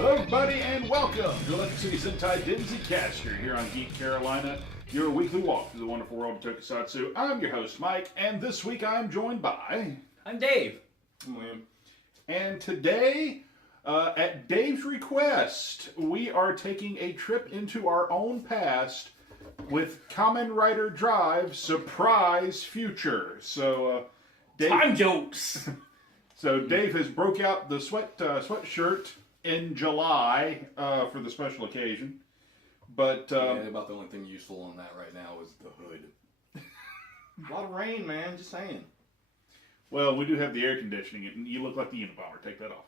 Hello, everybody, and welcome to Electric City Sentai Denzicaster here on Geek Carolina, your weekly walk through the wonderful world of Tokusatsu. I'm your host, Mike, and this week I'm joined by... I'm Dave. I'm William. And today, at Dave's request, we are taking a trip into our own past with Kamen Rider Drive Surprise Future. So, Dave... Time jokes! So Dave has broke out the sweatshirt in July for the special occasion, but about the only thing useful on that right now is the hood. A lot of rain, man. Just saying. Well, we do have the air conditioning, and you look like the Unabomber. Take that off.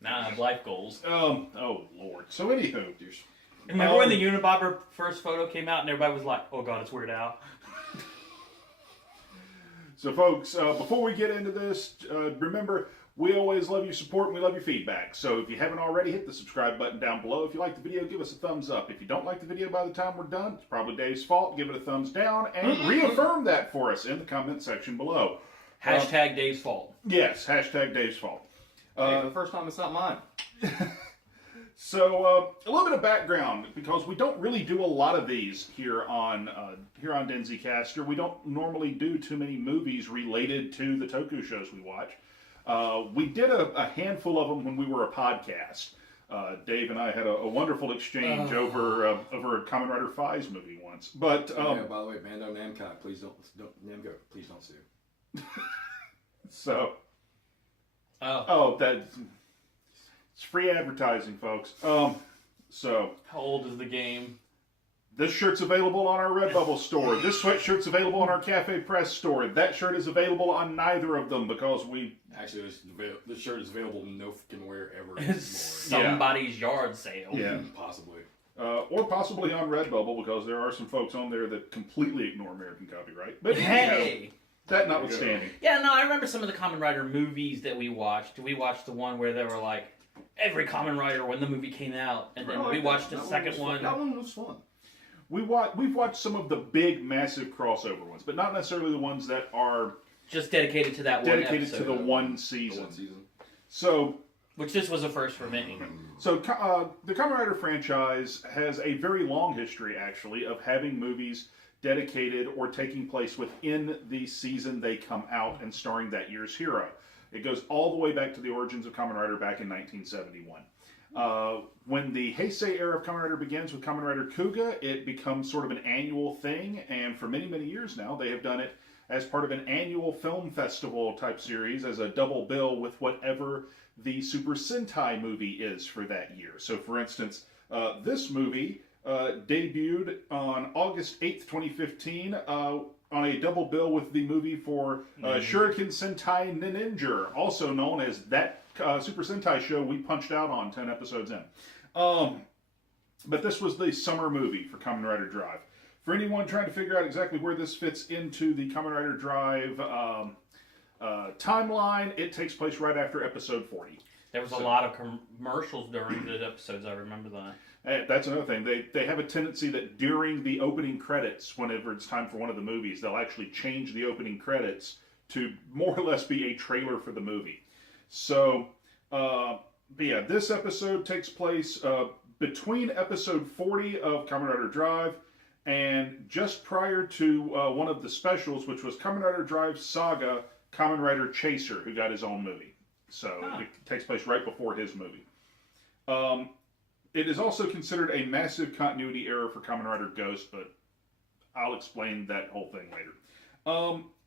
Now I have life goals. Oh Lord. So anywho, Remember when the Unabomber first photo came out and everybody was like, "Oh God, it's Weird Al." So folks, before we get into this, remember, we always love your support and we love your feedback. So if you haven't already, hit the subscribe button down below. If you like the video, give us a thumbs up. If you don't like the video by the time we're done, it's probably Dave's fault. Give it a thumbs down and reaffirm that for us in the comment section below. Hashtag Dave's fault. Yes, hashtag Dave's fault. Hey, for the first time, it's not mine. So a little bit of background, because we don't really do a lot of these here on Denzicaster. We don't normally do too many movies related to the Toku shows we watch. We did a handful of them when we were a podcast. Dave and I had a wonderful exchange over a Kamen Rider Fies movie once. But yeah, by the way, Bando Namco, please don't sue. So it's free advertising, folks. So how old is the game? This shirt's available on our Redbubble store. This sweatshirt's available on our Cafe Press store. That shirt is available on neither of them because we... Actually, this shirt is available no fucking where ever It's anymore. somebody's yard sale. Yeah. Possibly. Or possibly on Redbubble, because there are some folks on there that completely ignore American copyright. But Hey! That notwithstanding. Yeah, no, I remember some of the Kamen Rider movies that we watched. We watched the one where they were like, every Kamen Rider when the movie came out. And then we watched the second one. That one was fun. We've watched some of the big, massive crossover ones, but not necessarily the ones that are... Just dedicated to that one dedicated episode. to the one season. The one season. So... Which this was a first for me. So the Kamen Rider franchise has a very long history, actually, of having movies dedicated or taking place within the season they come out and starring that year's hero. It goes all the way back to the origins of Kamen Rider back in 1971. When the Heisei era of Kamen Rider begins with Kamen Rider Kuga, it becomes sort of an annual thing, and for many, many years now, they have done it as part of an annual film festival type series as a double bill with whatever the Super Sentai movie is for that year. So, for instance, this movie debuted on August 8th, 2015, on a double bill with the movie for Shuriken Sentai Ninja, also known as that Super Sentai show we punched out on 10 episodes in. But this was the summer movie for Kamen Rider Drive. For anyone trying to figure out exactly where this fits into the Kamen Rider Drive timeline, it takes place right after episode 40. There was a lot of commercials during the episodes, I remember that. That's another thing. They have a tendency that during the opening credits, whenever it's time for one of the movies, they'll actually change the opening credits to more or less be a trailer for the movie. So, but yeah, this episode takes place between episode 40 of Kamen Rider Drive and just prior to one of the specials, which was Kamen Rider Drive Saga, Kamen Rider Chaser, who got his own movie. So it takes place right before his movie. It is also considered a massive continuity error for Kamen Rider Ghost, but I'll explain that whole thing later.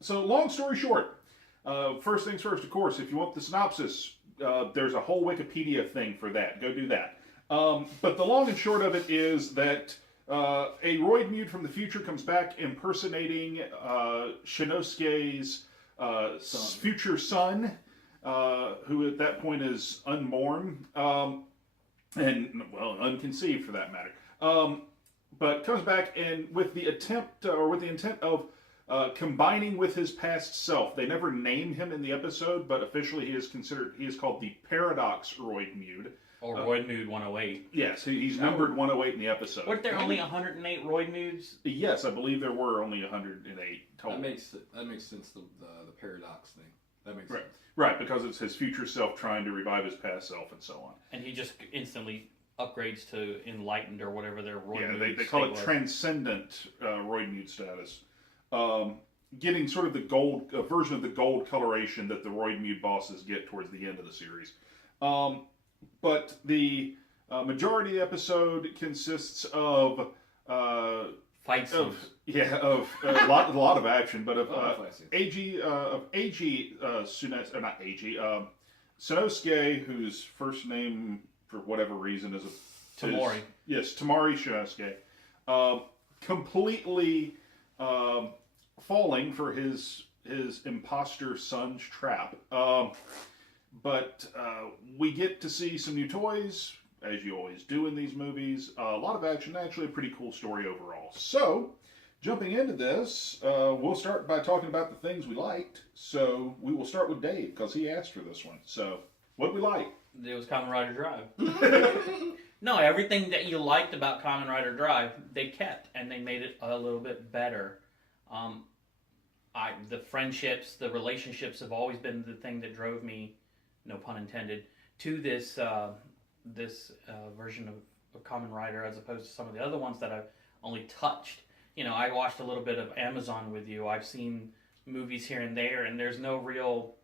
So long story short, first things first, of course, if you want the synopsis, there's a whole Wikipedia thing for that. Go do that. But the long and short of it is that a Roid Mute from the future comes back impersonating Shinosuke's future son, who at that point is unborn, and, well, unconceived for that matter. But comes back and with the intent of combining with his past self. They never name him in the episode, but officially he is called the Paradox Roid Mute. Or Roid Mood 108. Yes, he's numbered 108 in the episode. Weren't there only 108 Roid Moods? Yes, I believe there were only 108 total. That makes sense, the paradox thing. That makes Right. sense. Right, because it's his future self trying to revive his past self and so on. And he just instantly upgrades to enlightened or whatever their Roy They call it transcendent Roidmude status. Getting sort of the gold version of the gold coloration that the Roidmude bosses get towards the end of the series. But the majority of the episode consists of fight scenes. of a lot of action, but of Sanosuke, whose first name for whatever reason is Tamori. Yes, Tamari Shinosuke, completely falling for his imposter son's trap. But we get to see some new toys, as you always do in these movies. A lot of action, actually a pretty cool story overall. So, jumping into this, we'll start by talking about the things we liked. So, we will start with Dave, because he asked for this one. So, what did we like? It was Kamen Rider Drive. No, everything that you liked about Kamen Rider Drive, they kept, and they made it a little bit better. The friendships, the relationships have always been the thing that drove me, no pun intended, to this version of Kamen Rider, as opposed to some of the other ones that I've only touched. You know, I watched a little bit of Amazon with you. I've seen movies here and there, and there's no real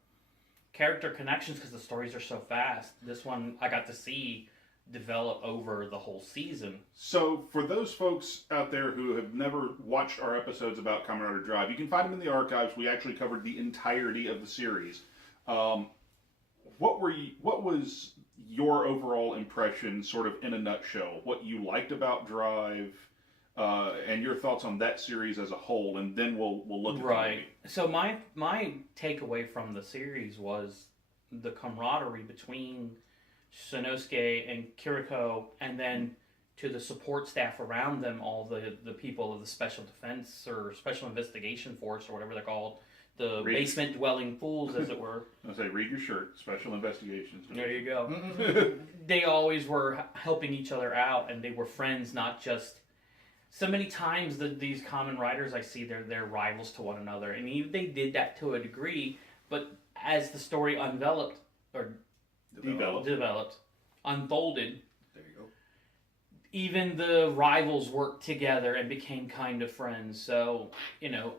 character connections because the stories are so fast. This one I got to see develop over the whole season. So, for those folks out there who have never watched our episodes about Kamen Rider Drive, you can find them in the archives. We actually covered the entirety of the series. What was your overall impression, sort of in a nutshell? What you liked about Drive, and your thoughts on that series as a whole, and then we'll look at the movie. So my takeaway from the series was the camaraderie between Sanosuke and Kiriko, and then to the support staff around them, all the people of the Special Defense or Special Investigation Force or whatever they're called, the basement dwelling fools, as it were. I say, read your shirt, Special Investigations. There you go. They always were helping each other out, and they were friends, not just. So many times these Kamen Riders I see, they're rivals to one another, and they did that to a degree, but as the story unfolded, There you go. even the rivals worked together and became kind of friends. So,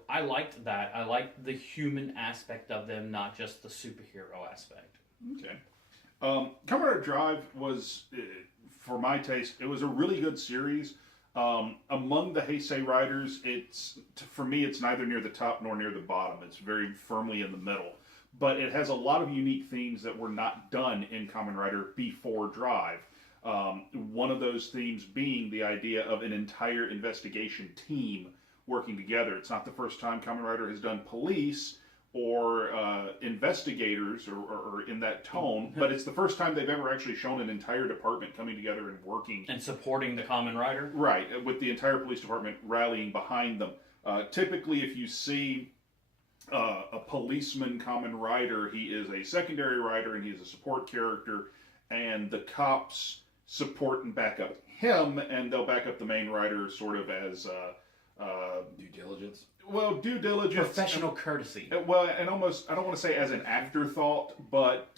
I liked that. I liked the human aspect of them, not just the superhero aspect. Okay. Kamen Rider Drive was, for my taste, it was a really good series. Among the Heisei Riders, for me, it's neither near the top nor near the bottom. It's very firmly in the middle. But it has a lot of unique themes that were not done in Kamen Rider before Drive. One of those themes being the idea of an entire investigation team working together. It's not the first time Kamen Rider has done police or investigators or in that tone, but it's the first time they've ever actually shown an entire department coming together and working. And supporting the Kamen Rider? Right, with the entire police department rallying behind them. Typically, if you see a policeman Kamen Rider, he is a secondary rider and he is a support character, and the cops support and back up him, and they'll back up the main rider sort of as due diligence. Well, due diligence, professional courtesy. Well, and almost, I don't want to say as an afterthought, but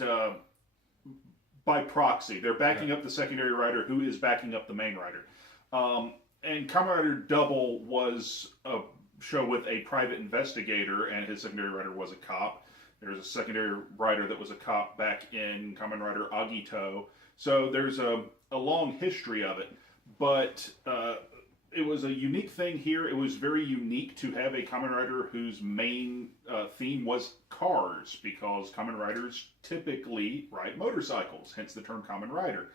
by proxy, they're backing up the secondary rider who is backing up the main rider. And Kamen Rider Double was a show with a private investigator, and his secondary rider was a cop. There's a secondary rider that was a cop back in Kamen Rider Agito. So there's a long history of it. But it was a unique thing here. It was very unique to have a Kamen Rider whose main theme was cars, because Kamen Riders typically ride motorcycles, hence the term Kamen Rider.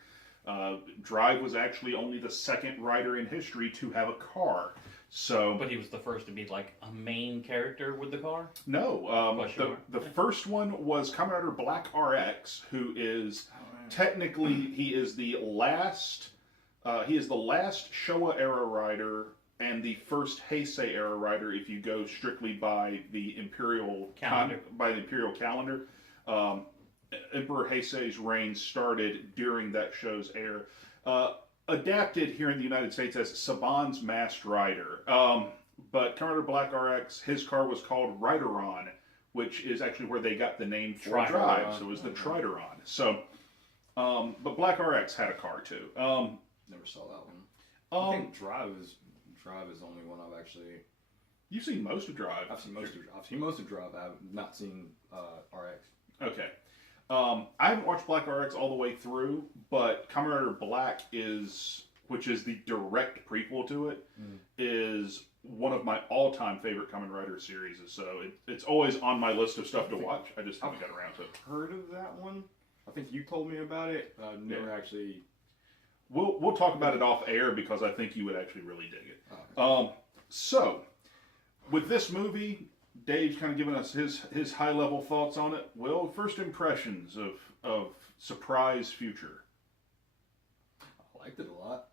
Drive was actually only the second rider in history to have a car. So, but he was the first to be like a main character with the car? No. The first one was Kamen Rider Black RX, who is technically, he is the last Showa era rider and the first Heisei era rider if you go strictly by the imperial calendar. Emperor Heisei's reign started during that show's era. Adapted here in the United States as Saban's Masked Rider. But Kamen Rider Black RX, his car was called Rideron, which is actually where they got the name for Trideron. Drive. So it was the Trideron. So, but Black RX had a car too. Never saw that one. I think Drive is the only one I've actually. You've seen most of Drive. I've seen most of Drive. I've not seen RX. Okay. I haven't watched Black RX all the way through, but Kamen Rider Black which is the direct prequel to it, is one of my all-time favorite Kamen Rider series. So it's always on my list of stuff to watch. I just haven't got around to it. Heard of that one? I think you told me about it. Never actually. We'll talk about it off air because I think you would actually really dig it. Okay. So, with this movie, Dave's kind of giving us his high level thoughts on it. Well, first impressions of Surprise Future. I liked it a lot.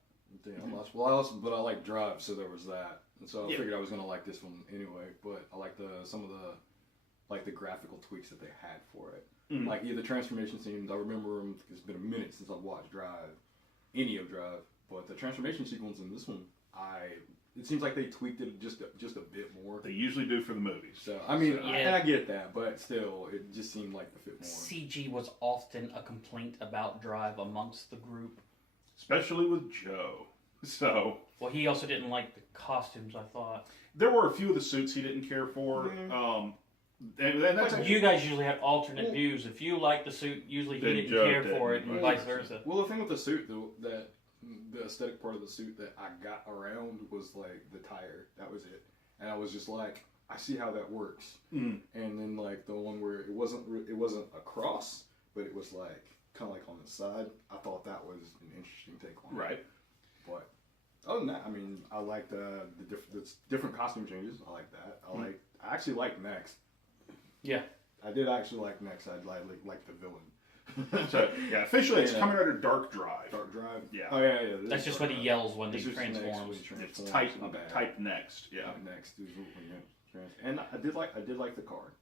But I like Drive, so there was that, and so I figured I was gonna like this one anyway. But I like some of the graphical tweaks that they had for it. Like the transformation scenes. I remember them. It's been a minute since I've watched any of Drive, but the transformation sequence in this one, it seems like they tweaked it just a bit more. They usually do for the movies. So I mean, I get that, but still, it just seemed like a bit more. CG was often a complaint about Drive amongst the group, especially with Joe. So well, he also didn't like the costumes. I thought there were a few of the suits he didn't care for. And that's you guys usually had alternate views. If you liked the suit, usually he didn't care for it, and vice versa. Well, the thing with the suit, though, that the aesthetic part of the suit that I got around was like the tire. That was it, and I was just like, I see how that works. And then like the one where it wasn't across, but it was like kind of like on the side. I thought that was an interesting take on it. Right. But other than that, I mean, I like the different costume changes. I like that. I actually like Next. Yeah. I did actually like Next. I like the villain. So yeah, officially it's Kamen Rider Dark Drive. Dark Drive. Yeah. Oh yeah. That's just what he yells when he transforms. It's type Next. Yeah. Next is when and I did like the car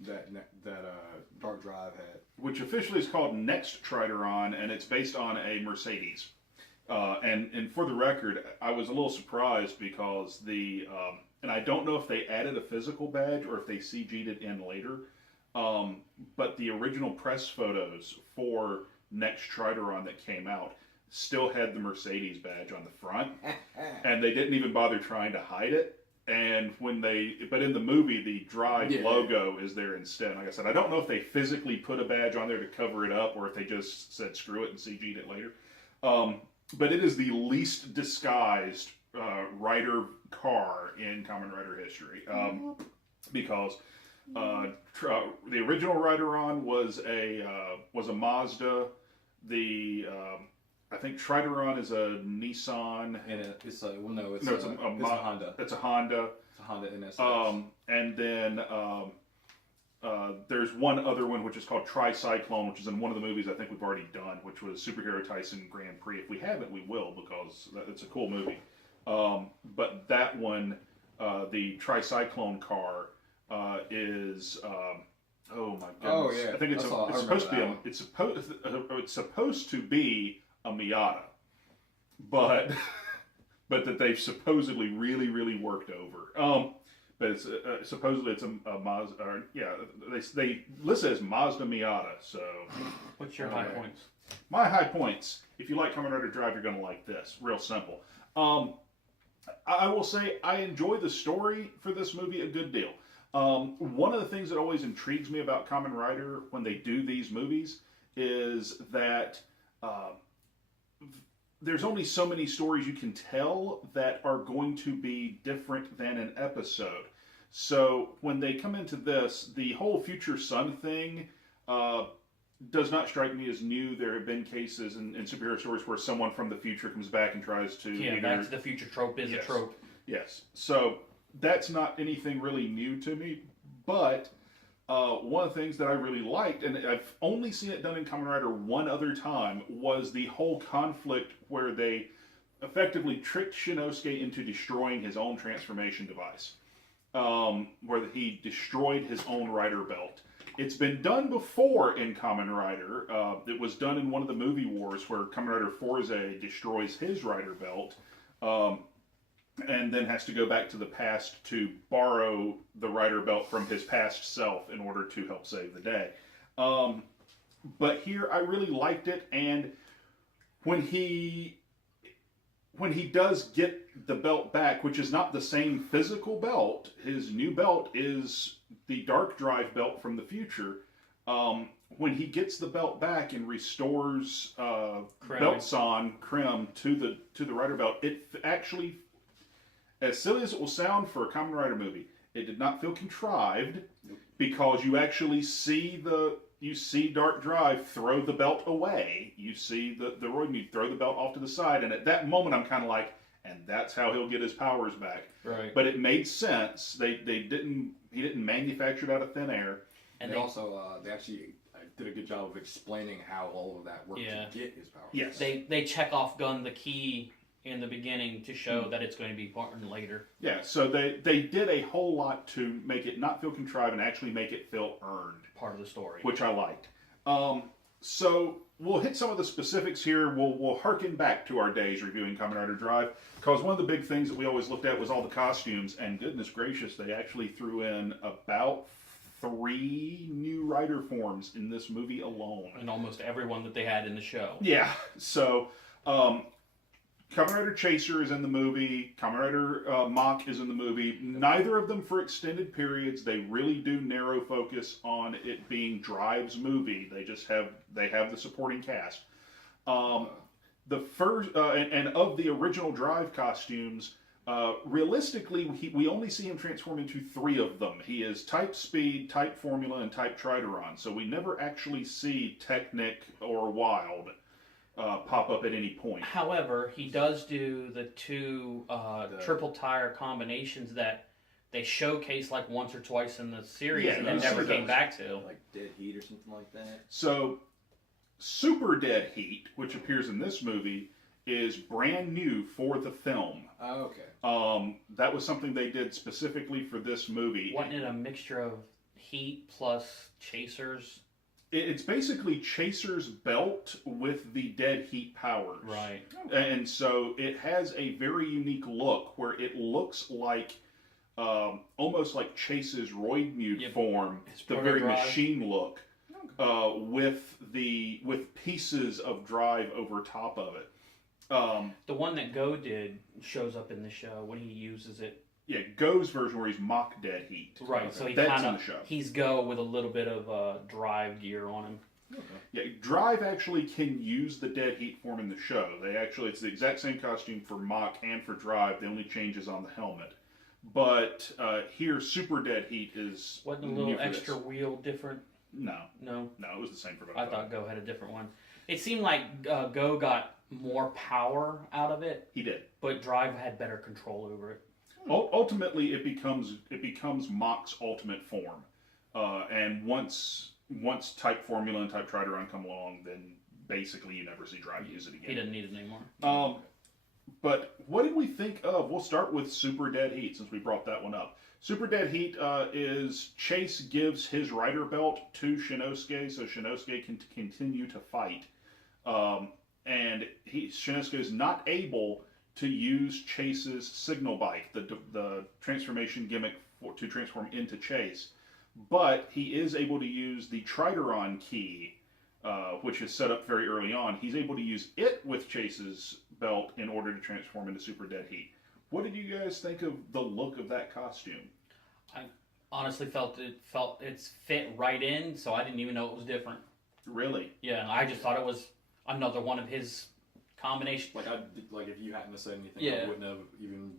that Dark Drive had, which officially is called Next Trideron, and it's based on a Mercedes. And for the record, I was a little surprised because and I don't know if they added a physical badge or if they CG'd it in later, but the original press photos for Next Trideron that came out still had the Mercedes badge on the front, and they didn't even bother trying to hide it. And but in the movie, the Drive logo is there instead. Like I said, I don't know if they physically put a badge on there to cover it up or if they just said screw it and CG'd it later. But it is the least disguised Rider car in Kamen Rider history, because the original Rideron was a Mazda. I think Trideron is a Nissan, and it's a Honda. It's a Honda. It's a Honda NSX. And then there's one other one which is called Tricyclone, which is in one of the movies I think we've already done, which was Superhero Tyson Grand Prix. If we haven't, we will, because it's a cool movie. But that one, the Tricyclone car, is oh my goodness! Oh yeah, I think it's supposed to be a Miata, but that they've supposedly really worked over. But it's supposedly it's a Mazda. Or, yeah, they list it as Mazda Miata. So, what's your high points? My high points. If you like Kamen Rider Drive, you're going to like this. Real simple. I will say I enjoy the story for this movie a good deal. One of the things that always intrigues me about Kamen Rider when they do these movies is that there's only so many stories you can tell that are going to be different than an episode. So when they come into this, the whole Future Son thing does not strike me as new. There have been cases in superhero stories where someone from the future comes back and tries to... Yeah, Back to the Future trope is a trope. Yes. So that's not anything really new to me, but one of the things that I really liked, and I've only seen it done in Kamen Rider one other time, was the whole conflict where they effectively tricked Shinosuke into destroying his own transformation device, where he destroyed his own Rider belt. It's been done before in Kamen Rider. It was done in one of the movie wars where Kamen Rider Forze destroys his Rider belt. and then has to go back to the past to borrow the rider belt from his past self in order to help save the day. But here I really liked it, and when he does get the belt back, which is not the same physical belt, his new belt is the Dark Drive belt from the future. When he gets the belt back and restores Beltson Krim to the Rider belt, it actually, as silly as it will sound for a Kamen Rider movie, it did not feel contrived, because you actually see Dark Drive throw the belt away. You see the Roidmude throw the belt off to the side, and at that moment I'm kind of like, and that's how he'll get his powers back. Right. But it made sense. He didn't manufacture it out of thin air. And they actually did a good job of explaining how all of that worked to get his powers. Yes. They check off gun the key in the beginning to show that it's going to be important later. Yeah, so they did a whole lot to make it not feel contrived and actually make it feel earned. Part of the story. Which I liked. So we'll hit some of the specifics here. We'll harken back to our days reviewing Kamen Rider Drive, because one of the big things that we always looked at was all the costumes, and goodness gracious, they actually threw in about 3 new rider forms in this movie alone. And almost everyone that they had in the show. Yeah, so Kamen Rider Chaser is in the movie. Kamen Rider Mach is in the movie. Neither of them for extended periods. They really do narrow focus on it being Drive's movie. They have the supporting cast. The first and of the original Drive costumes, realistically, we only see him transform into 3 of them. He is Type Speed, Type Formula, and Type Trideron. So we never actually see Technic or Wild pop up at any point. However, he does do the 2 triple tire combinations that they showcase like once or twice in the series and then never came back to. Like Dead Heat or something like that. So, Super Dead Heat, which appears in this movie, is brand new for the film. Oh, okay. That was something they did specifically for this movie. Wasn't it a mixture of Heat plus Chasers? It's basically Chaser's belt with the Dead Heat powers. Right. And so it has a very unique look where it looks like almost like Chase's Roidmude form, the very machine look, with pieces of Drive over top of it. The one that Go did shows up in the show when he uses it. Yeah, Go's version where he's Mach Dead Heat. Right, so that's in the show. He's Go with a little bit of Drive gear on him. Okay. Yeah, Drive actually can use the Dead Heat form in the show. It's the exact same costume for Mach and for Drive. The only change is on the helmet. But here, Super Dead Heat is wasn't a little extra wheel different? No, it was the same for both. I thought Go had a different one. It seemed like Go got more power out of it. He did, but Drive had better control over it. Ultimately, it becomes Mach's ultimate form, and once Type Formula and Type Trideron come along, then basically you never see Drive use it again. He doesn't need it anymore. But what did we think of? We'll start with Super Dead Heat since we brought that one up. Super Dead Heat is Chase gives his rider belt to Shinosuke so Shinosuke can continue to fight, and Shinosuke is not able to use Chase's signal bike, the transformation gimmick to transform into Chase. But he is able to use the Trideron key, which is set up very early on. He's able to use it with Chase's belt in order to transform into Super Dead Heat. What did you guys think of the look of that costume? I honestly felt it's fit right in, so I didn't even know it was different. Really? Yeah, I just thought it was another one of his combination. Like if you hadn't have said anything, Yeah.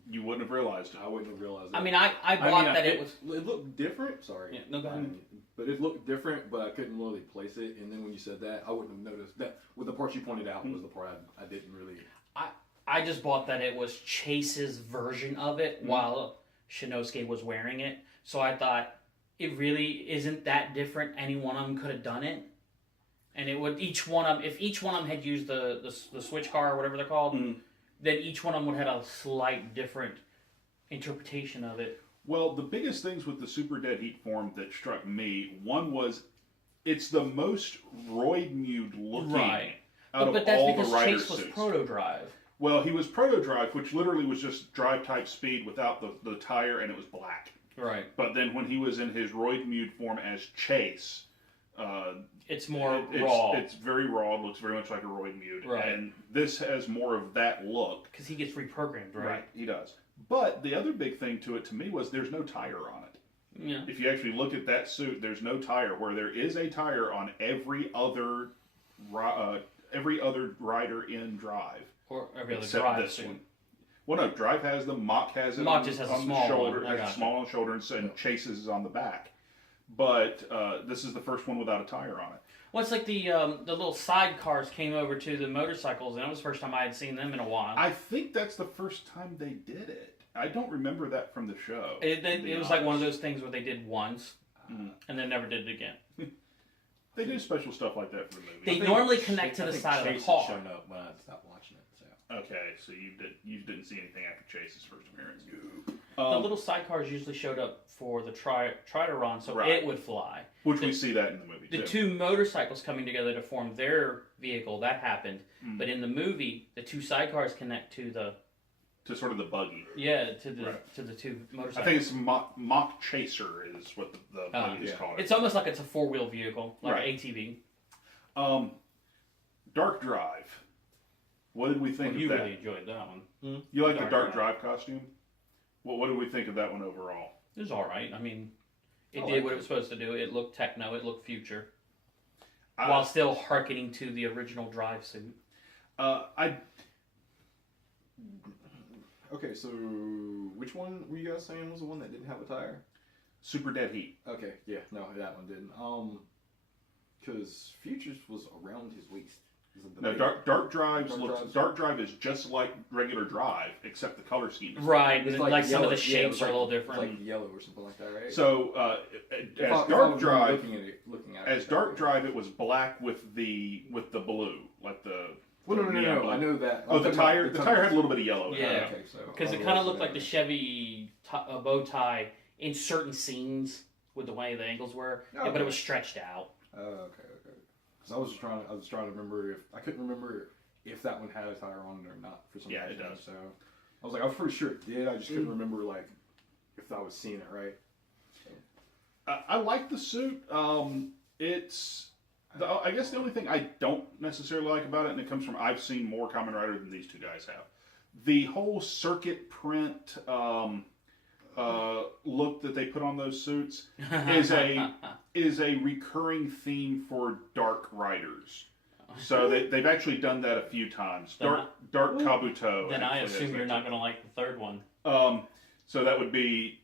You wouldn't have realized it. I wouldn't have realized it. I mean, I bought that it was. It looked different. Sorry. Yeah, no, go ahead. But it looked different, but I couldn't really place it. And then when you said that, I wouldn't have noticed that. With the part you pointed out was the part I didn't really. I just bought that it was Chase's version of it while Shinosuke was wearing it. So I thought it really isn't that different. Any one of them could have done it. And it would if each one of them had used the switch car or whatever they're called, then each one of them would have had a slight different interpretation of it. Well, the biggest things with the Super Dead Heat form that struck me, one was it's the most Roidmude looking out of but that's all because the rider Chase was suits. Proto Drive. Well, he was proto drive, which literally was just drive type speed without the tire, and it was black. Right. But then when he was in his Roid Mute form as Chase, it's more raw. It's very raw. It looks very much like a Roid Mute. Right. And this has more of that look. Because he gets reprogrammed, right? Right, he does. But the other big thing to it, to me, was there's no tire on it. Yeah. If you actually look at that suit, there's no tire. Where there is a tire on every other rider in Drive. Or every other except drive this suit. one. Well, no, Drive has them. Mach has it. Mach just has a on small the shoulder. one. I Has a gotcha. small on the shoulder, and Chase's is on the back. But this is the first one without a tire on it. Well, it's like the little sidecars came over to the motorcycles, and that was the first time I had seen them in a while. I think that's the first time they did it. I don't remember that from the show. It was like one of those things where they did once, and then never did it again. They do special stuff like that for the movie. They normally connect to the side of the Chase car. had shown up when I stopped watching it. So. Okay, so you didn't see anything after Chase's first appearance. The little sidecars usually showed up for the Trideron, so Right. it would fly. Which we see that in the movie The too. two motorcycles coming together to form their vehicle, that happened. But in the movie, the two sidecars connect to the to sort of the buggy. to the Right. to the two I motorcycles. think it's Mach Chaser is what the buggy is called. It's almost like it's a four-wheel vehicle, like Right. an ATV. Dark Drive. What did we think You of that? really enjoyed that one. You like the Dark Dark Drive. Drive costume? What did we think of that one overall? It was all right. I mean, it I did liked what it. it was supposed to do. It looked techno. It looked future, I- while still hearkening to the original Drive suit. Okay, so which one were you guys saying was the one that didn't have a tire? Super Dead Heat. Okay, yeah, no, that one didn't. Because Futures was around his waist. No, Dark Drive Drive's- Dark Drive is just like regular Drive, except the color scheme is Right, It's and like some of yellow. the Yeah, it shapes was are a little It's different. like yellow or something like that, right? So If as I Dark was Drive, looking at as it Dark that way. Drive, it was black with the blue, like the. Well, no, neon blue. I know that. Oh, the tire. The tire had a little bit of yellow. in it. Yeah. Okay, so Because it kind of looked like the Chevy bow tie in certain scenes with the way the angles were, Oh, but okay. it was stretched out. Okay. Because I was trying to remember if I couldn't remember if that one had a tire on it or not for some Yeah, reason. it does. So I was like, I'm pretty sure it did. I just couldn't remember like if I was seeing it right. I like the suit. I guess the only thing I don't necessarily like about it, and it comes from I've seen more Kamen Rider than these two guys have, the whole circuit print look that they put on those suits is a recurring theme for Dark Riders. So they've actually done that a few times. Dark Kabuto. Then I actually assume has you're that not going to like the third one. So that would be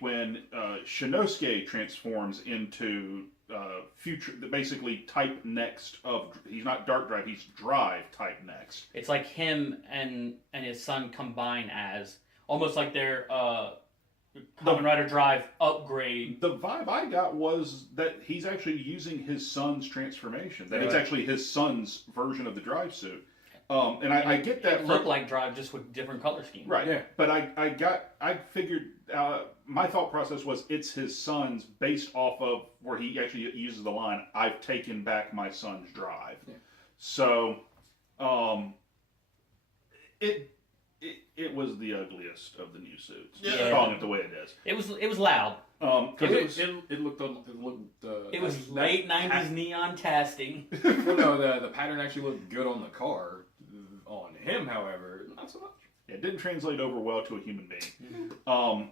when Shinosuke transforms into future, basically type next of. He's not Dark Drive. He's Drive type next. It's like him and his son combine as almost like their Kamen Rider Drive upgrade. The vibe I got was that he's actually using his son's transformation. That it's Right. actually his son's version of the Drive suit. And I get that. It looked like Drive just with different color scheme. Right. Yeah. But I figured my thought process was it's his son's based off of where he actually uses the line, "I've taken back my son's drive." Yeah. So, it was the ugliest of the new suits. Yeah. Calling it the way it is. It was loud. Because It looked. It was late '90s neon tasting. Well, no, the pattern actually looked good on the car. On him, however, not so much. it didn't translate over well to a human being.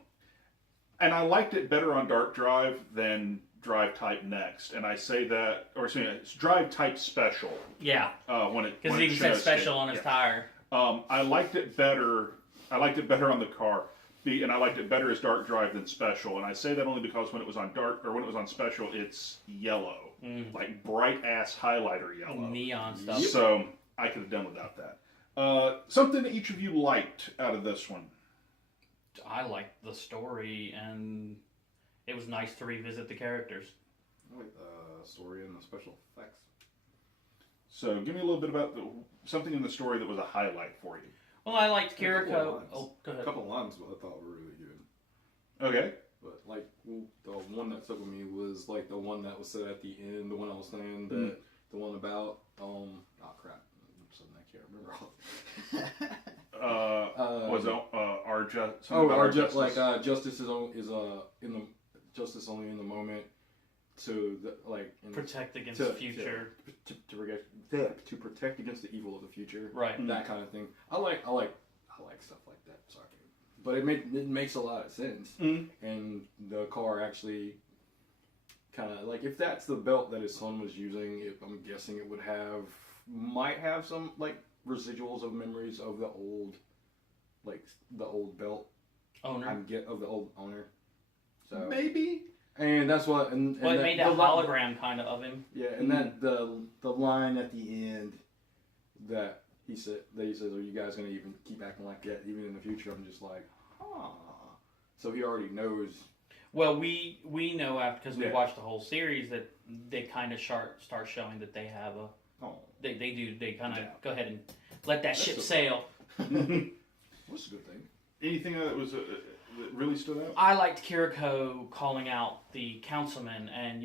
And I liked it better on Dark Drive than Drive Type Next. And I say that, or excuse me, it's Drive Type Special. Yeah, When because when it even said shows special it. on his Yeah. tire. I liked it better. I liked it better on the car, and I liked it better as Dark Drive than Special. And I say that only because when it was on Special, it's yellow, like bright ass highlighter yellow, Neon stuff. So I could have done without that. Something that each of you liked out of this one. I liked the story, and it was nice to revisit the characters. I like the story and the special effects. So give me a little bit about something in the story that was a highlight for you. Well, I liked A couple of Kiriko. lines. Oh, go A ahead. couple of lines I thought were really good. Okay. But like the one that stuck with me was like the one that was said at the end, the one I was saying that the one about oh crap, something I can't remember. just justice is in the justice only in the moment to protect against the future to protect against the evil of the future, right? That kind of thing. I like stuff like that. Sorry, but it makes a lot of sense, and the car actually kind of like if that's the belt that his son was using, I'm guessing it might have some like residuals of memories of the old belt owner. Of the old owner. So maybe. And that's what. Well, it made that hologram kind of him. Yeah, and that the line at the end that he says, "Are you guys gonna even keep acting like that even in the future?" I'm just like, huh. So he already knows. Well, we know after because we watched the whole series that they kind of start showing that they have a. Oh. They kind of go ahead and let that ship sail. That's a good thing. Anything that was that really stood out? I liked Kiriko calling out the councilman and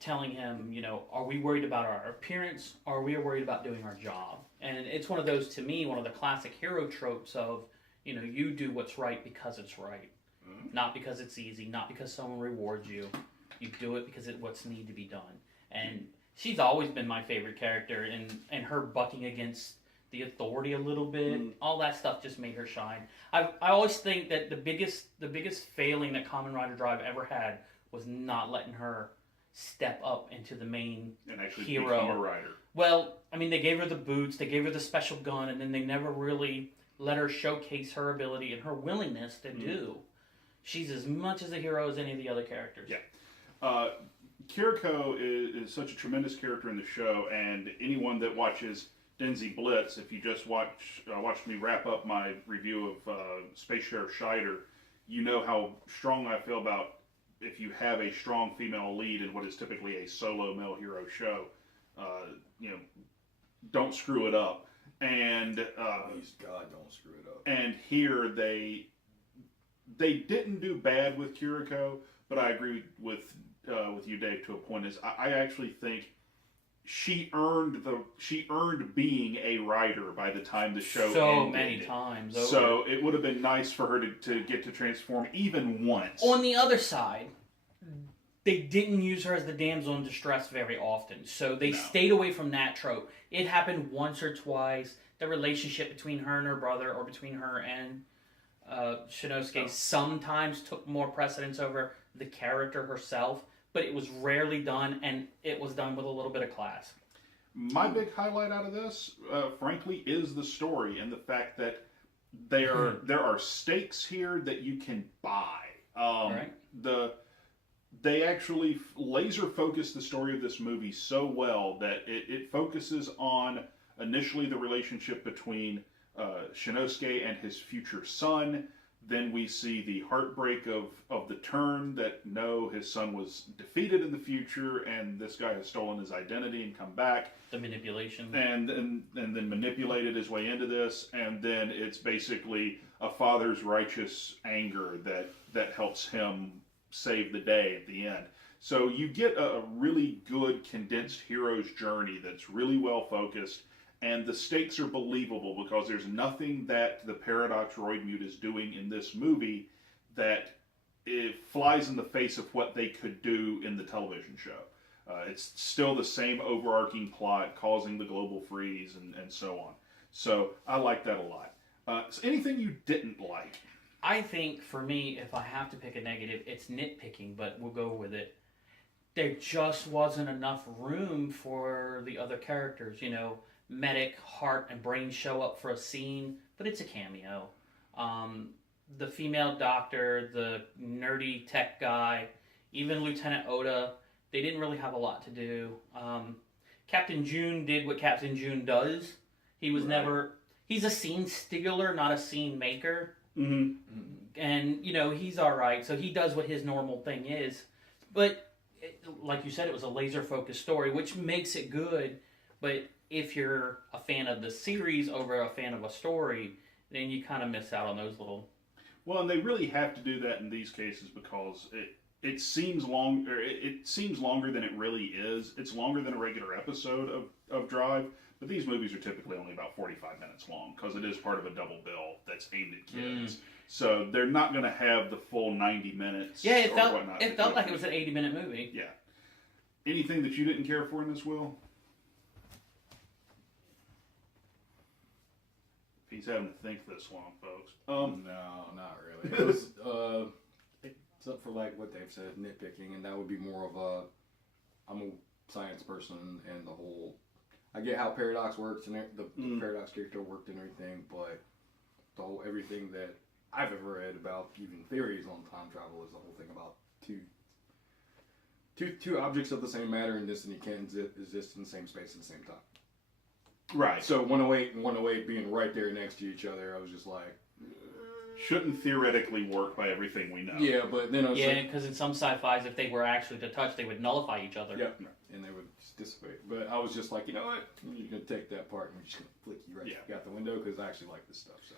telling him are we worried about our appearance or are we worried about doing our job? And it's one of those, to me, one of the classic hero tropes of you do what's right because it's right, not because it's easy, not because someone rewards you. You do it because it's what's need to be done. And she's always been my favorite character, and her bucking against the authority a little bit, all that stuff just made her shine. I always think that the biggest failing that Kamen Rider Drive ever had was not letting her step up into the main and actually hero. Become a rider. Well, I mean, they gave her the boots, they gave her the special gun, and then they never really let her showcase her ability and her willingness to do. She's as much as a hero as any of the other characters. Yeah. Kiriko is such a tremendous character in the show, and anyone that watches Denzi Blitz, if you just watched me wrap up my review of Space Sheriff Scheider, you know how strong I feel about if you have a strong female lead in what is typically a solo male hero show, don't screw it up. And please God, don't screw it up. And here they didn't do bad with Kiriko, but I agree with you, Dave, to a point. Is I actually think she earned being a writer by the time the show ended. So many times over. So it would have been nice for her to get to transform even once. On the other side, they didn't use her as the damsel in distress very often. So they stayed away from that trope. It happened once or twice. The relationship between her and her brother, or between her and Shinosuke, sometimes took more precedence over the character herself. But it was rarely done, and it was done with a little bit of class. My big highlight out of this, frankly, is the story and the fact that there are stakes here that you can buy. Right. They actually laser focus the story of this movie so well that it focuses on initially the relationship between Shinosuke and his future son. Then we see the heartbreak of the turn that his son was defeated in the future, and this guy has stolen his identity and come back. The manipulation. And then manipulated his way into this, and then it's basically a father's righteous anger that helps him save the day at the end. So you get a really good condensed hero's journey that's really well focused. And the stakes are believable because there's nothing that the Paradox Roidmute is doing in this movie that it flies in the face of what they could do in the television show. It's still the same overarching plot causing the global freeze and so on. So I like that a lot. So anything you didn't like? I think for me, if I have to pick a negative, it's nitpicking, but we'll go with it. There just wasn't enough room for the other characters, Medic, Heart, and Brain show up for a scene, but it's a cameo. The female doctor, the nerdy tech guy, even Lieutenant Oda, they didn't really have a lot to do. Captain June did what Captain June does. He was he's a scene stealer, not a scene maker. Mm-hmm. And, he's alright, so he does what his normal thing is. But, like you said, it was a laser-focused story, which makes it good, but if you're a fan of the series over a fan of a story, then you kind of miss out on those little... Well, and they really have to do that in these cases because it seems longer than it really is. It's longer than a regular episode of Drive, But these movies are typically only about 45 minutes long because it is part of a double bill that's aimed at kids. So they're not going to have the full 90 minutes. Yeah, or whatnot. it felt like it was an 80-minute movie. Yeah. Anything that you didn't care for in this, Will? He's having to think this long, folks. No, not really. It was, except for like what they've said, nitpicking, and that would be more of a, I'm a science person, and the whole, I get how Paradox works, and the Paradox character worked and everything, but the whole, everything that I've ever read about, even theories on time travel, is the whole thing about two objects of the same matter and destiny can't exist in the same space at the same time. Right. So 108 and 108 being right there next to each other, I was just like, shouldn't theoretically work by everything we know. yeah, but then I was like, because in some sci-fis, if they were actually to touch, they would nullify each other. yeah, and they would just dissipate. But I was just like, you know what? You're gonna take that part and we're just gonna flick you right out the window because I actually like this stuff. So,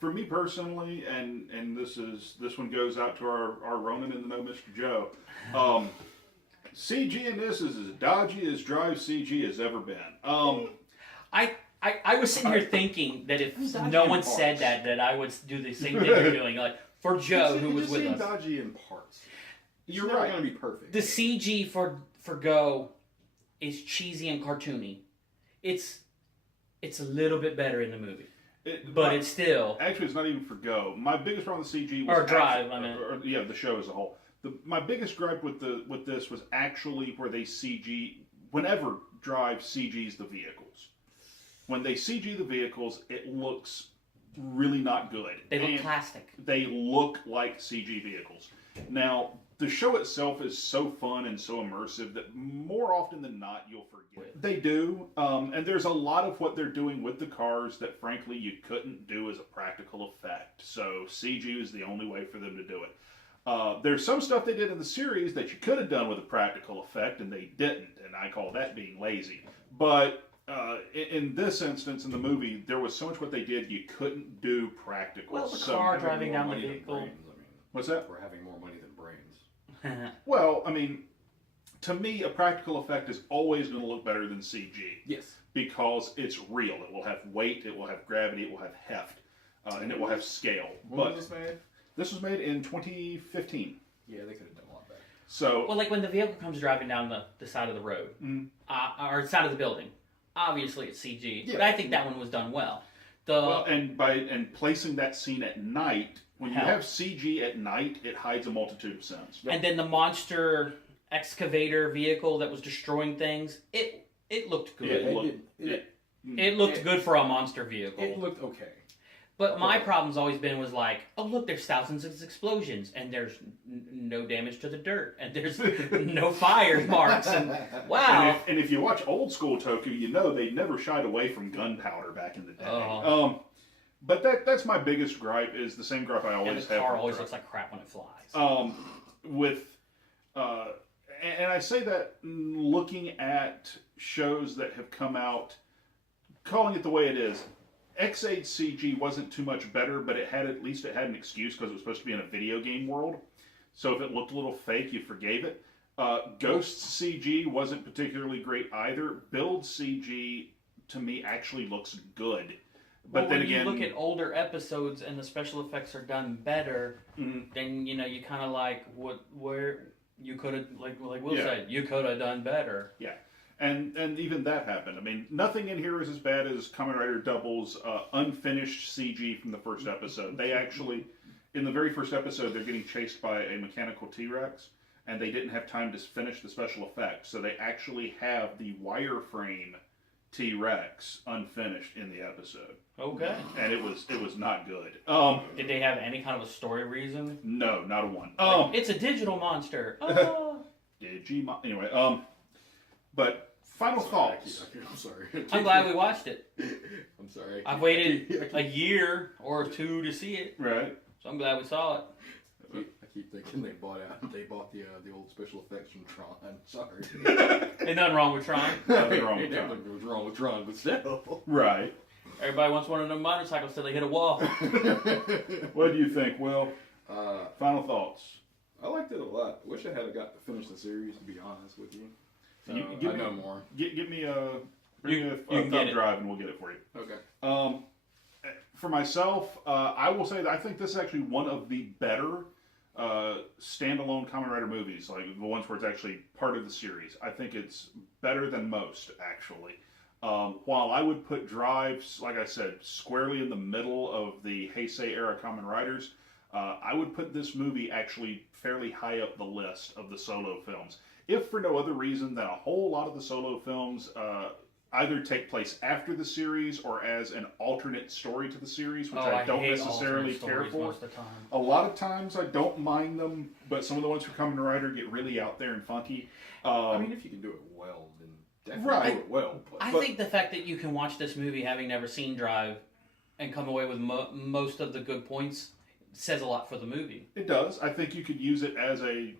for me personally, and this one goes out to our Ronan and the No Mr. Joe. CG in this is as dodgy as Drive CG has ever been. I was sitting here thinking that if dodgy no in one parts. said that I would do the same thing you're doing. Like for Joe, who was with us, dodgy in parts. You're never right. gonna be perfect. the CG for Go is cheesy and cartoony. It's a little bit better in the movie, but it's still Actually, it's not even for Go. My biggest problem with CG was Or Drive, actually- I meant. or the show as a whole. My biggest gripe with this was actually where they CG whenever Drive CGs the vehicles. When they CG the vehicles, it looks really not good. they look And plastic. they look like CG vehicles. Now, the show itself is so fun and so immersive that more often than not, you'll forget. They do, and there's a lot of what they're doing with the cars that, frankly, you couldn't do as a practical effect. So CG is the only way for them to do it. There's some stuff they did in the series that you could have done with a practical effect, and they didn't, and I call that being lazy. But in this instance, in the movie, there was so much what they did you couldn't do practical. Well, the So- car driving More down the money than vehicle. brains, I mean, What's that? we're having more money than brains. Well, I mean, to me, a practical effect is always going to look better than CG Yes. because it's real. It will have weight, it will have gravity, it will have heft, and it will have scale. When But was this made? this was made in 2015. Yeah, they could have done a lot better. So, Well, like when the vehicle comes driving down the side of the road, or side of the building, obviously it's CG, but I think that one was done well. and placing that scene at night, when you have Helps. CG at night, it hides a multitude of sins. And then the monster excavator vehicle that was destroying things, it looked good. It looked good for a monster vehicle. It looked okay. But my problem's always been was like, oh look, there's thousands of explosions, and there's no damage to the dirt, and there's no fire marks, and wow. And if you watch old school Toku, you know they never shied away from gunpowder back in the day. But that's my biggest gripe, is the same gripe I And always the have. car with always Drive. looks like crap when it flies. And I say that looking at shows that have come out, calling it the way it is. X8 CG wasn't too much better, but at least it had an excuse because it was supposed to be in a video game world. So if it looked a little fake, you forgave it. Ghost CG wasn't particularly great either. Build CG to me actually looks good. But then when again, you look at older episodes and the special effects are done better, then you kind of like where you could have, like Will said, you could have done better. Yeah. And even that happened. I mean, nothing in here is as bad as Kamen Rider Double's unfinished CG from the first episode. They actually, in the very first episode, they're getting chased by a mechanical T-Rex, and they didn't have time to finish the special effects, so they actually have the wireframe T-Rex unfinished in the episode. Okay. And it was not good. Did they have any kind of a story reason? No, not a one. It's a digital monster. Oh. Digimon. Anyway, but final thoughts. I'm sorry. I'm glad we watched it. I'm sorry. I've waited a year or two to see it, Right. so I'm glad we saw it. I keep thinking they bought the old special effects from Tron. Sorry. Ain't nothing wrong with trying. Nothing wrong with Ain't Tron. nothing wrong with Tron, but still. Right. Everybody wants one of them motorcycles till they hit a wall. What do you think, Will? Final thoughts. I liked it a lot. I wish I had got to finish the series, to be honest with you. You- give I me- know more. Give me a Bring You me a can get thumb it. drive and we'll get it for you. Okay. For myself, I will say that I think this is actually one of the better standalone Kamen Rider movies, like the ones where it's actually part of the series. I think it's better than most, actually. While I would put Drive, like I said, squarely in the middle of the Heisei era Kamen Riders, I would put this movie actually fairly high up the list of the solo films. If for no other reason than a whole lot of the solo films either take place after the series or as an alternate story to the series, which I don't hate necessarily alternate care stories for. most of the time. A lot of times I don't mind them, but some of the ones who come in Rider get really out there and funky. I mean, if you can do it well, then definitely Right. do it well. But I think the fact that you can watch this movie having never seen Drive and come away with most of the good points says a lot for the movie. It does. I think you could use it as a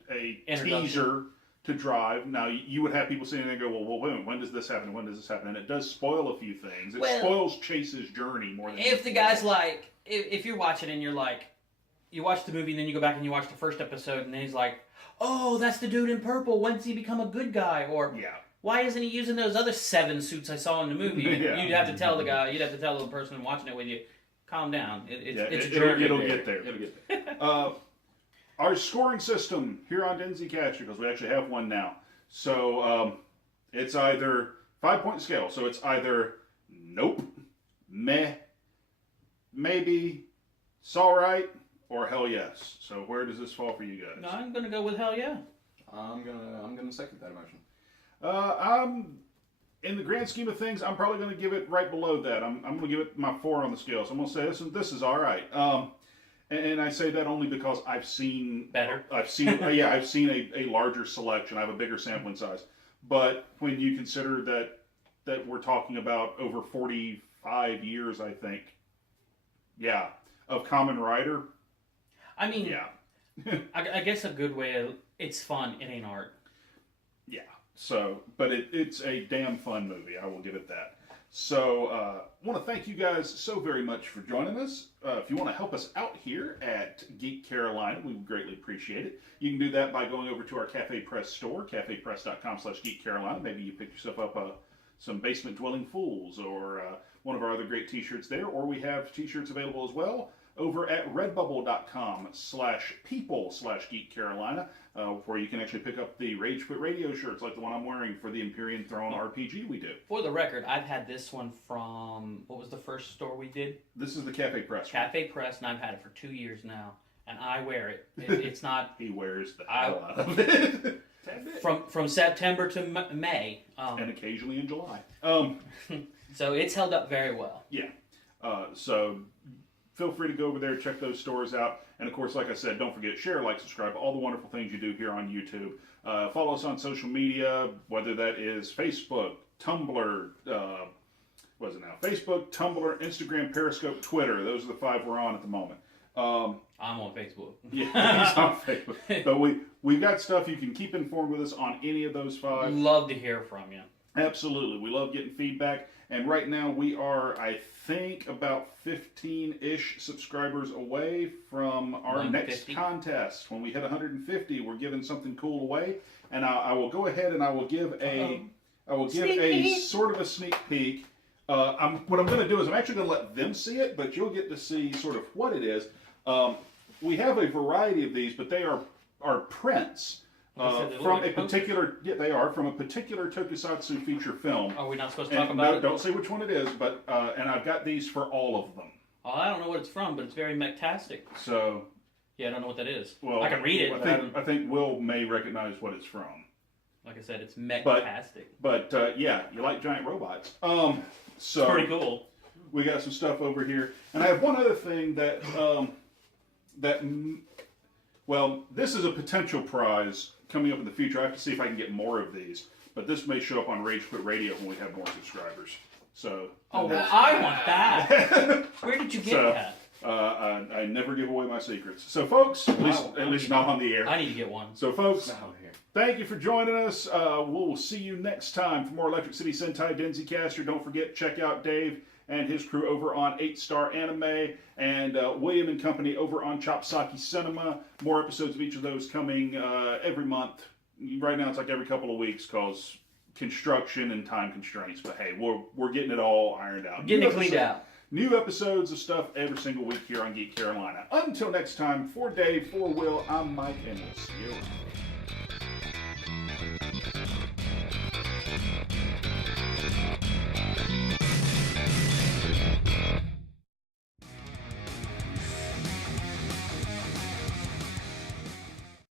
Introduction. teaser to Drive. Now, you would have people sitting there and go, well, when does this happen? When does this happen? And it does spoil a few things. It Well, spoils Chase's journey more than If the anything guy's else. like, if you're watching and you're like, you watch the movie and then you go back and you watch the first episode and then he's like, oh, that's the dude in purple. When does he become a good guy? Or Yeah. why isn't he using those other 7 suits I saw in the movie? Yeah. You'd have to tell the guy, you'd have to tell the person watching it with you, calm down. It's a it'll, journey. it'll get there. It'll get there. Our scoring system here on Denzicaster, because we actually have one now. So it's either 5-point scale. So it's either nope, meh, maybe, it's all right, or hell yes. So where does this fall for you guys? No, I'm going to go with hell yeah. I'm gonna second that emotion. I'm in the grand scheme of things, I'm probably going to give it right below that. I'm going to give it my 4 on the scale. So I'm going to say this is all right. And I say that only because I've seen Better. I've seen I've seen a larger selection. I have a bigger sampling size. But when you consider that we're talking about over 45 years, I think, of Kamen Rider, I mean, yeah. I guess a good way of, it's fun, it ain't art. Yeah. So, but it's a damn fun movie. I will give it that. So, I want to thank you guys so very much for joining us. If you want to help us out here at Geek Carolina, we would greatly appreciate it. You can do that by going over to our Cafe Press store, cafepress.com/Geek Carolina. Maybe you pick yourself up some Basement Dwelling Fools or one of our other great t-shirts there, or we have t-shirts available as well over at redbubble.com/people/Geek Carolina, where you can actually pick up the Rage Quit Radio shirts like the one I'm wearing for the Empyrean Throne RPG we do. For the record, I've had this one from, what was the first store we did? This is the Cafe Press. Cafe Press, and I've had it for 2 years now, and I wear it. It's not He wears the hell out of it. from September to May, And occasionally in July. so it's held up very well. Yeah. So feel free to go over there, check those stores out. And of course, like I said, don't forget, share, like, subscribe, all the wonderful things you do here on YouTube. Follow us on social media, whether that is Facebook, Tumblr, what is it now? Facebook, Tumblr, Instagram, Periscope, Twitter. Those are the 5 we're on at the moment. I'm on Facebook. Yeah, he's on Facebook. But we've got stuff you can keep informed with us on any of those 5. Love to hear from you. Absolutely. We love getting feedback. And right now we are, I think, about 15-ish subscribers away from our 150. next contest. When we hit 150, we're giving something cool away. And I will go ahead and I will give a Sneak peek. sort of a sneak peek. What I'm going to do is I'm actually going to let them see it, but you'll get to see sort of what it is. We have a variety of these, but they are prints. From a particular, they are from a particular tokusatsu feature film. Are we not supposed to And talk about it? don't say which one it is, but and I've got these for all of them. Oh, I don't know what it's from, but it's very mectastic. So, Yeah, I don't know what that is. well, I can read it, I think Will may recognize what it's from. like I said, it's mectastic. But you like giant robots. So Pretty cool. we got some stuff over here, and I have one other thing that this is a potential prize coming up in the future. I have to see if I can get more of these, but this may show up on Rage Quit Radio when we have more subscribers. So, Oh, well, I want that. Where did you get that? I never give away my secrets. So, folks, at least not on the air. I need to get one. So, folks, Not here. thank you for joining us. We'll see you next time for more Electric City Sentai Denzicaster. Don't forget, check out Dave and his crew over on 8 Star Anime, and William and company over on Chopsaki Cinema. More episodes of each of those coming every month. Right now it's like every couple of weeks because construction and time constraints. But hey, we're getting it all ironed out. Getting it cleaned out. New episodes of stuff every single week here on Geek Carolina. Until next time, for Dave, for Will, I'm Mike, and we'll see you around.